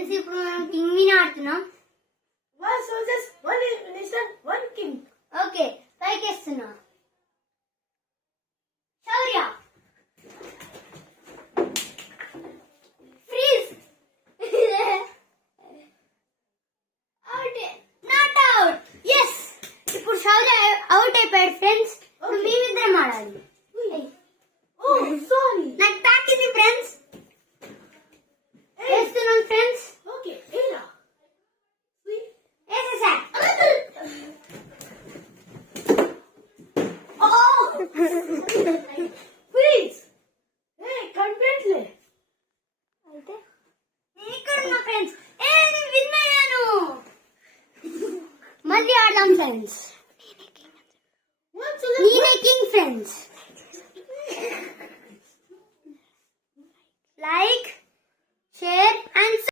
ఫ్రెండ్స్ ఇప్పుడు మనం king win ఆడుతున్నాం. One soldiers, one nation, one king. Okay పైకి వేస్తున్నా. Shaurya freeze. Out not out. Yes ఇప్పుడు శౌర్య అవుట్ అయిపోయాడు ఫ్రెండ్స్. ఇప్పుడు మేమిద్దరం ఆడాలి. Oh, sorry. నాకు తాకింది ఫ్రెండ్స్. వేస్తున్నాం ఫ్రెండ్స్. Okay, Ella. See? వేసేసా. Oh! Freeze! Hey, completely. అయితే నేను ఇక్కడ ఉన్నా ఫ్రెండ్స్. నేను విన్ అయ్యాను. మళ్ళీ ఆడదాం ఫ్రెండ్స్. One soldier. నేనే king friends. Like share and